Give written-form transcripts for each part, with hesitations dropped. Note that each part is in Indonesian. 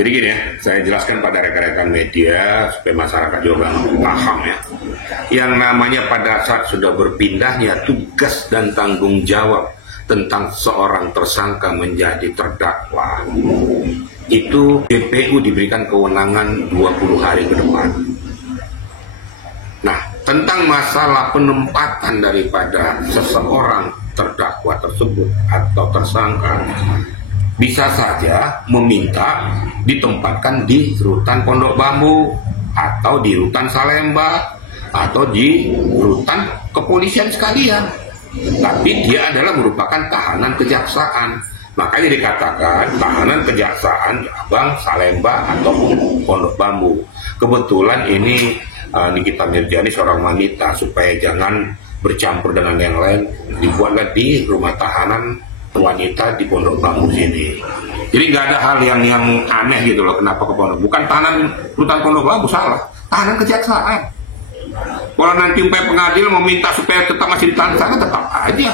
Jadi gini ya, saya jelaskan pada rekan-rekan media supaya masyarakat juga paham ya. Yang namanya pada saat sudah berpindahnya tugas dan tanggung jawab tentang seorang tersangka menjadi terdakwa, itu JPU diberikan kewenangan 20 hari ke depan. Nah, tentang masalah penempatan daripada seseorang terdakwa tersebut atau tersangka, bisa saja meminta ditempatkan di rutan Pondok Bambu atau di rutan Salemba atau di rutan kepolisian sekalian. Tapi dia adalah merupakan tahanan kejaksaan. Makanya dikatakan tahanan kejaksaan cabang Salemba atau Pondok Bambu. Kebetulan ini Nikita Mirjani seorang wanita, supaya jangan bercampur dengan yang lain, dibuatlah di rumah tahanan wanita di Pondok Bambu sini. Jadi nggak ada hal yang aneh gitu loh, kenapa ke Pondok. Bukan tahanan rutan Pondok Bambu, salah, tahanan kejaksaan. Kalau nanti sampai pengadilan meminta supaya tetap masih ditahan sana, tetap aja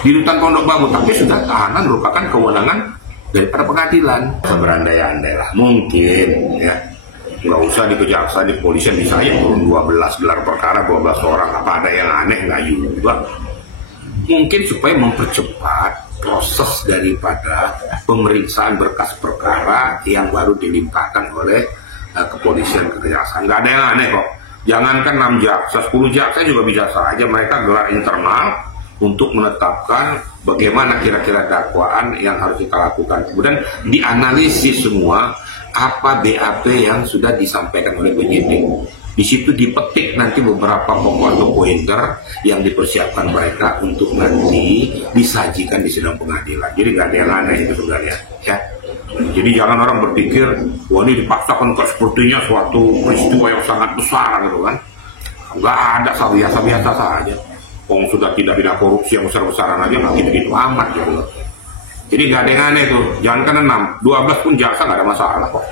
di rutan Pondok Bambu, tapi sudah tahanan merupakan kewenangan daripada pengadilan. Berandai-andai lah, mungkin ya, nggak usah di kejaksaan, di kepolisian bisa aja turun 12 gelar perkara, 12 orang, apa ada yang aneh? Nggak juga. Mungkin supaya mempercepat proses daripada pemeriksaan berkas perkara yang baru dilimpahkan oleh kepolisian ke kejaksaan. Nggak ada yang aneh kok. Jangankan 6 jaksa, 10 jaksa juga bisa saja mereka gelar internal untuk menetapkan bagaimana kira-kira dakwaan yang harus kita lakukan. Kemudian dianalisis semua apa BAP yang sudah disampaikan oleh penyidik. Di situ dipetik nanti beberapa pokok atau pointer yang dipersiapkan mereka untuk nanti disajikan di sidang pengadilan. Jadi nggak ada yang aneh itu sebenarnya, ya. Jadi jangan orang berpikir, wah ini dipaksakan kok, sepertinya suatu peristiwa yang sangat besar gitu kan. Nggak ada, biasa-biasa saja. Wong sudah tidak pidana korupsi yang besar-besaran aja nggak gitu-gitu amat gitu. Jadi nggak ada yang aneh tuh. Jangan kan 6, 12 pun jaksa nggak ada masalah kok.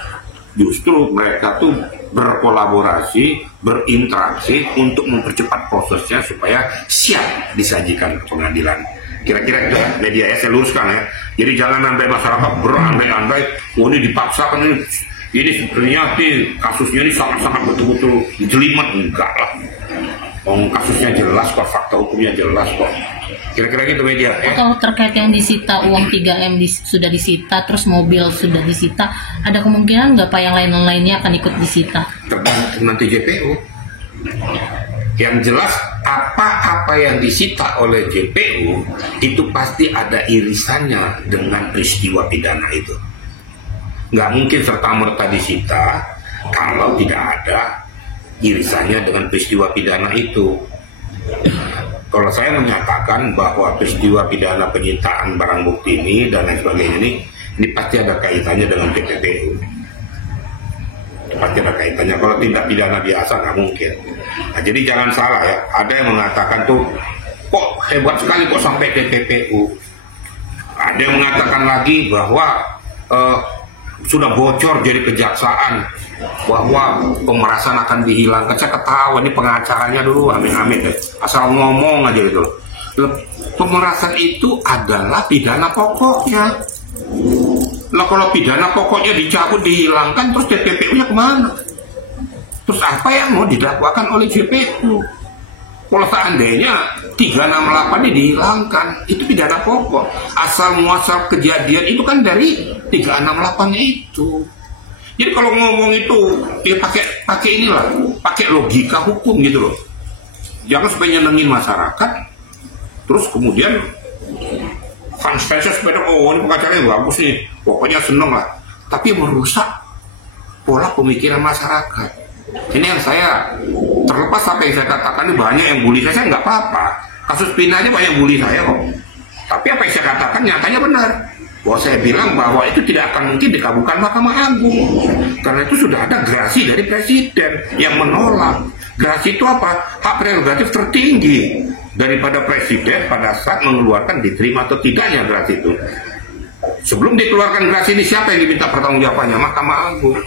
Justru mereka tuh berkolaborasi, berinteraksi untuk mempercepat prosesnya supaya siap disajikan ke pengadilan. Kira-kira itu media ya, saya luruskan ya. Jadi jangan sampai masyarakat berandai-andai, oh ini dipaksakan, ini sebenarnya kasusnya ini sangat-sangat betul-betul jelimet. Enggak lah. Kasusnya jelas kok, fakta hukumnya jelas kok. Kira-kira gitu media ya. Kalau terkait yang disita uang 3M sudah disita, terus mobil sudah disita, ada kemungkinan nggak Pak yang lain-lainnya akan ikut disita? Tergantung nanti JPU. Yang jelas apa-apa yang disita oleh JPU itu pasti ada irisannya dengan peristiwa pidana itu. Nggak mungkin serta-merta disita kalau tidak ada irisannya dengan peristiwa pidana itu. Kalau saya menyatakan bahwa peristiwa pidana penyitaan barang bukti ini dan lain sebagainya ini pasti ada kaitannya dengan TPPU. Pasti ada kaitannya. Kalau tindak pidana biasa nggak mungkin. Nah, jadi jangan salah ya. Ada yang mengatakan tuh, kok hebat sekali kok sampai TPPU. Ada yang mengatakan lagi bahwa sudah bocor jadi kejaksaan bahwa pemerasan akan dihilangkan. Saya ketawa ini pengacaranya dulu amit-amit deh. Asal ngomong aja gitu. Pemerasan itu adalah pidana pokoknya. Nah kalau pidana pokoknya dicabut, dihilangkan, terus TPPU-nya kemana? Terus apa yang mau didakwakan oleh JPU? Kalau seandainya 368 ini dihilangkan, itu pidana pokok. Asal muasal kejadian itu kan dari 368 itu. Jadi kalau ngomong itu ya pakai inilah, pakai logika hukum gitu loh. Jangan supaya nyenengin masyarakat, terus kemudian fans-fansnya sepeda, oh ini pengacaranya bagus nih, pokoknya seneng lah. Tapi merusak pola pemikiran masyarakat. Ini yang saya, terlepas apa yang saya katakan, ini banyak yang bully saya nggak apa-apa. Kasus Pina aja banyak bully saya kok. Tapi apa yang saya katakan nyatanya benar. Bahwa saya bilang bahwa itu tidak akan mungkin dikabulkan Mahkamah Agung. Karena itu sudah ada gerasi dari Presiden yang menolak. Gerasi itu apa? Hak prerogatif tertinggi daripada Presiden pada saat mengeluarkan diterima atau tidaknya gerasi itu. Sebelum dikeluarkan gerasi ini siapa yang diminta pertanggungjawabannya? Mahkamah Agung.